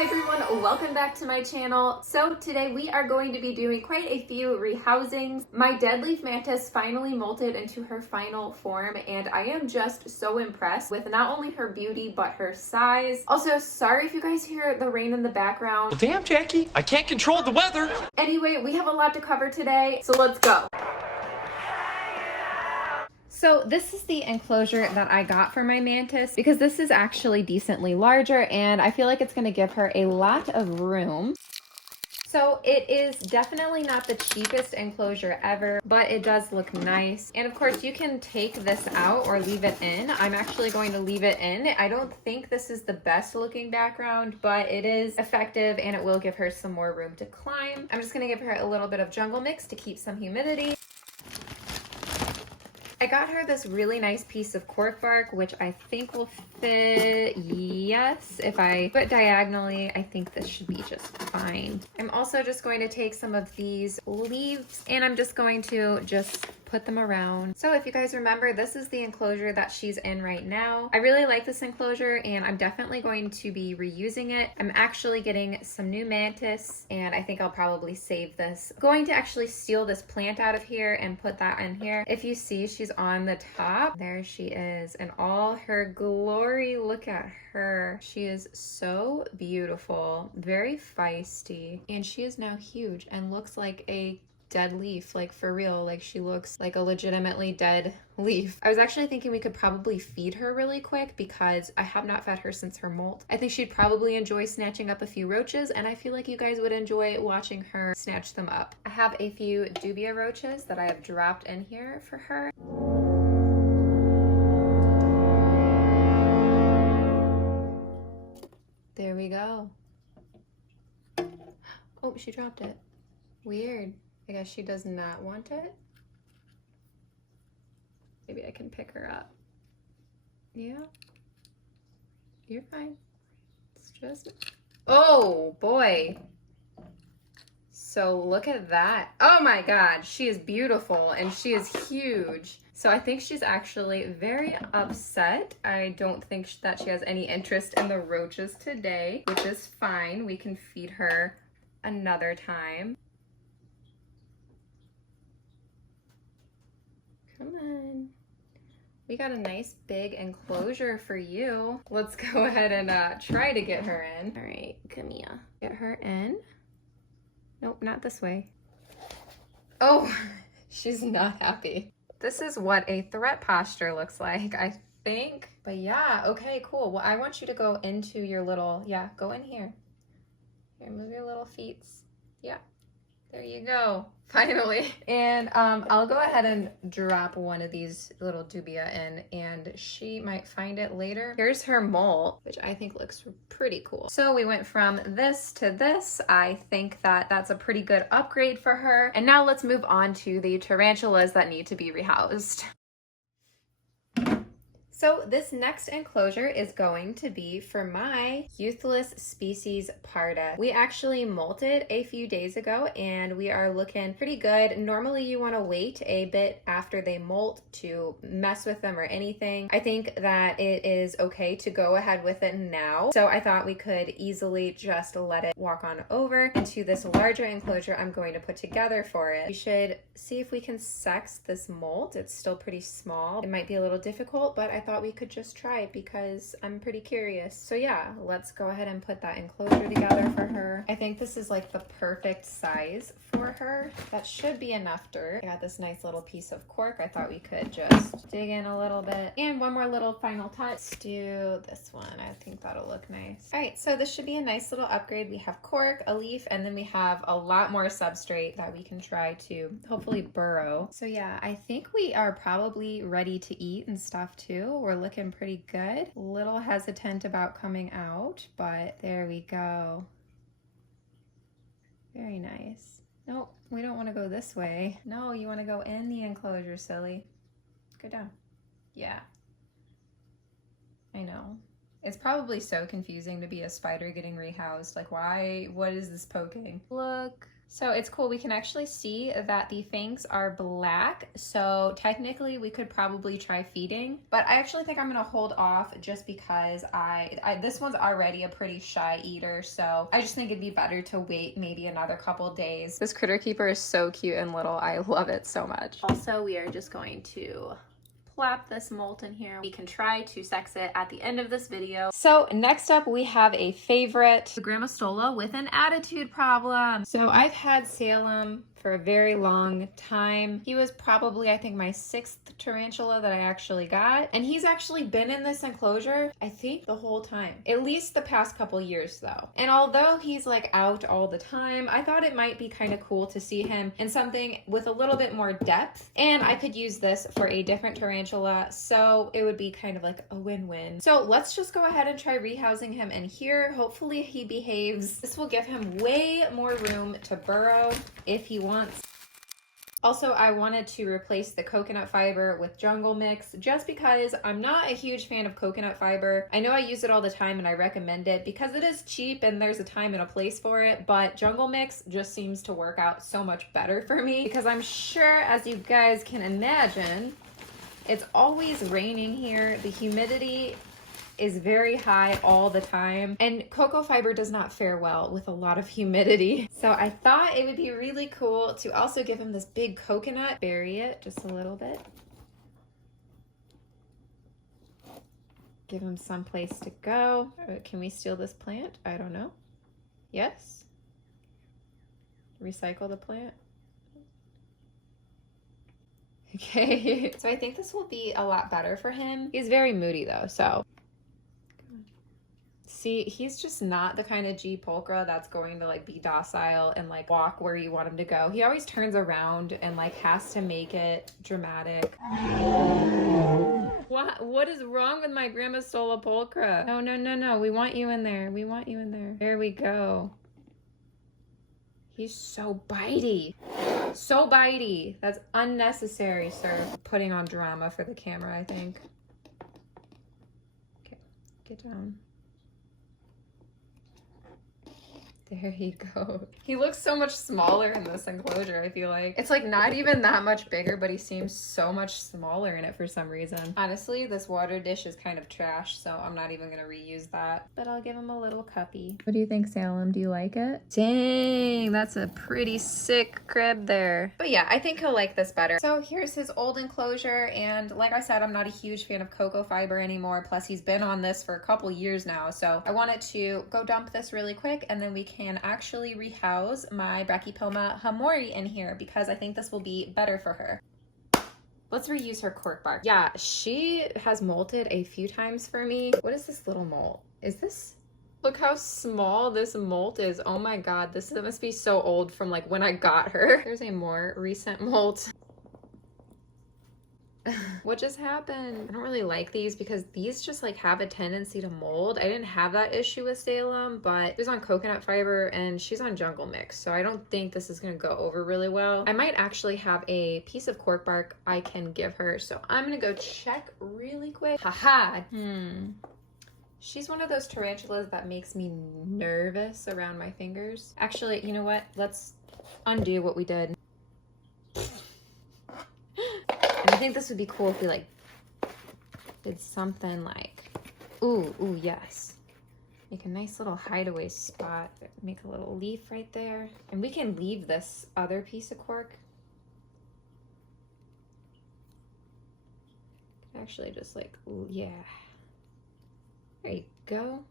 Hi everyone, welcome back to my channel. So today we are going to be doing quite a few rehousings. My dead leaf mantis finally molted into her final form and I am just so impressed with not only her beauty but her size. Also, sorry if you guys hear the rain in the background. Well, damn, Jackie, I can't control the weather. Anyway, we have a lot to cover today, so let's go. So this is the enclosure that I got for my mantis because this is actually decently larger and I feel like it's going to give her a lot of room. So it is definitely not the cheapest enclosure ever, but it does look nice. And of course you can take this out or leave it in. I'm actually going to leave it in. I don't think this is the best looking background, but it is effective and it will give her some more room to climb. I'm just going to give her a little bit of jungle mix to keep some humidity. I got her this really nice piece of cork bark, which I think will fit, yes. If I put diagonally, I think this should be just fine. I'm also just going to take some of these leaves and I'm just going to put them around. So if you guys remember, this is the enclosure that she's in right now. I really like this enclosure and I'm definitely going to be reusing it. I'm actually getting some new mantis and I think I'll probably save this. I'm going to actually steal this plant out of here and put that in here. If you see, she's on the top. There she is in all her glory. Look at her. She is so beautiful, very feisty, and she is now huge and looks like a dead leaf, like for real. Like she looks like a legitimately dead leaf. I was actually thinking we could probably feed her really quick because I have not fed her since her molt. I think she'd probably enjoy snatching up a few roaches and I feel like you guys would enjoy watching her snatch them up. I have a few dubia roaches that I have dropped in here for her. There we go. Oh, she dropped it. Weird. I guess she does not want it. Maybe I can pick her up. Yeah. You're fine. It's just... Oh, boy. So look at that. Oh my God. She is beautiful and she is huge. So I think she's actually very upset. I don't think that she has any interest in the roaches today, which is fine. We can feed her another time. Come on. We got a nice big enclosure for you. Let's go ahead and try to get her in. All right, come here. Get her in. Nope, not this way. Oh, she's not happy. This is what a threat posture looks like, I think. But yeah, okay, cool. Well, I want you to go into your little, yeah, go in here. Here, move your little feet. Yeah. There you go, finally. And I'll go ahead and drop one of these little dubia in and she might find it later. Here's her molt, which I think looks pretty cool. So we went from this to this. I think that that's a pretty good upgrade for her. And now let's move on to the tarantulas that need to be rehoused. So this next enclosure is going to be for my youthless species parda. We actually molted a few days ago and we are looking pretty good. Normally you want to wait a bit after they molt to mess with them or anything. I think that it is okay to go ahead with it now. So I thought we could easily just let it walk on over into this larger enclosure I'm going to put together for it. We should see if we can sex this molt. It's still pretty small. It might be a little difficult, but I thought we could just try it because I'm pretty curious. So yeah, let's go ahead and put that enclosure together for her. I think this is like the perfect size for her. That should be enough dirt. I got this nice little piece of cork. I thought we could just dig in a little bit. And one more little final touch. Let's do this one. I think that'll look nice. All right, so this should be a nice little upgrade. We have cork, a leaf, and then we have a lot more substrate that we can try to hopefully burrow. So yeah, I think we are probably ready to eat and stuff too. We're looking pretty good. A little hesitant about coming out, but there we go. Very nice. Nope, we don't want to go this way. No, you want to go in the enclosure, silly. Go down. Yeah. I know. It's probably so confusing to be a spider getting rehoused. Like, why? What is this poking? Look. So it's cool. We can actually see that the fangs are black. So technically we could probably try feeding, but I actually think I'm gonna hold off just because this one's already a pretty shy eater. So I just think it'd be better to wait maybe another couple days. This critter keeper is so cute and little. I love it so much. Also, we are just going to plop this molt in here. We can try to sex it at the end of this video. So next up we have a favorite, the Grammostola with an attitude problem. So I've had Salem for a very long time. He was probably, I think, my 6th tarantula that I actually got. And he's actually been in this enclosure, I think, the whole time. At least the past couple years though. And although he's like out all the time, I thought it might be kind of cool to see him in something with a little bit more depth. And I could use this for a different tarantula, so it would be kind of like a win-win. So let's just go ahead and try rehousing him in here. Hopefully he behaves. This will give him way more room to burrow if he wants. Also, I wanted to replace the coconut fiber with jungle mix just because I'm not a huge fan of coconut fiber. I know I use it all the time and I recommend it because it is cheap and there's a time and a place for it, but jungle mix just seems to work out so much better for me because I'm sure, as you guys can imagine, it's always raining here. The humidity is very high all the time, and cocoa fiber does not fare well with a lot of humidity. So I thought it would be really cool to also give him this big coconut, bury it just a little bit. Give him some place to go. Can we steal this plant? I don't know. Yes? Recycle the plant? Okay. So I think this will be a lot better for him. He's very moody though, so. See, he's just not the kind of G pulchra that's going to like be docile and like walk where you want him to go. He always turns around and like has to make it dramatic. What is wrong with my Grammostola pulchra? No, no, no, no. We want you in there. We want you in there. There we go. He's so bitey. So bitey. That's unnecessary, sir. Putting on drama for the camera, I think. Okay, get down. There he goes. He looks so much smaller in this enclosure, I feel like. It's like not even that much bigger, but he seems so much smaller in it for some reason. Honestly, this water dish is kind of trash, so I'm not even gonna reuse that. But I'll give him a little cuppy. What do you think, Salem? Do you like it? Dang, that's a pretty sick crib there. But yeah, I think he'll like this better. So here's his old enclosure, and like I said, I'm not a huge fan of cocoa fiber anymore. Plus, he's been on this for a couple years now, so I wanted to go dump this really quick, and then we can actually rehouse my Brachypelma hamori in here because I think this will be better for her. Let's reuse her cork bark. Yeah, she has molted a few times for me. What is this little molt? Is this? Look how small this molt is. Oh my god, this must be so old from like when I got her. There's a more recent molt. What just happened? I don't really like these because these just like have a tendency to mold. I didn't have that issue with Salem, but she's on coconut fiber and she's on jungle mix, so I don't think this is gonna go over really well. I might actually have a piece of cork bark I can give her, so I'm gonna go check really quick. Haha. She's one of those tarantulas that makes me nervous around my fingers. Actually, you know what? Let's undo what we did. And I think this would be cool if we like did something like, ooh, yes. Make a nice little hideaway spot. Make a little leaf right there. And we can leave this other piece of cork. Actually just like, ooh, yeah. There you go.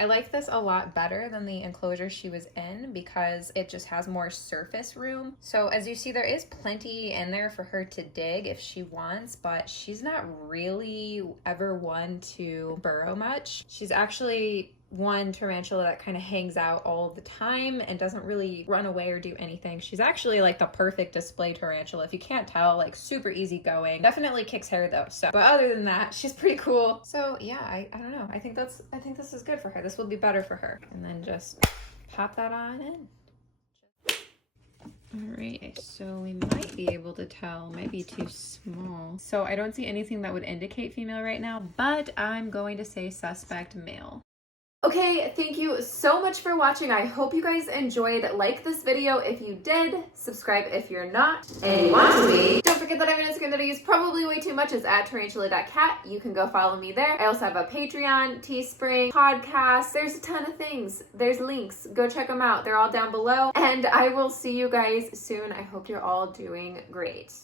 I like this a lot better than the enclosure she was in because it just has more surface room. So as you see, there is plenty in there for her to dig if she wants, but she's not really ever one to burrow much. She's actually one tarantula that kind of hangs out all the time and doesn't really run away or do anything. She's actually like the perfect display tarantula. If you can't tell, like super easygoing. Definitely kicks hair though. So, but other than that, she's pretty cool. So yeah, I don't know. I think this is good for her. This will be better for her. And then just pop that on in. All right, so we might be able to tell, might be too small. So I don't see anything that would indicate female right now, but I'm going to say suspect male. Okay, thank you so much for watching. I hope you guys enjoyed. Like this video if you did, subscribe if you're not, and you want to be. Don't forget that I have an Instagram that I use probably way too much. It's at Tarantula.kat. You can go follow me there. I also have a Patreon, Teespring, podcast. There's a ton of things. There's links. Go check them out. They're all down below. And I will see you guys soon. I hope you're all doing great.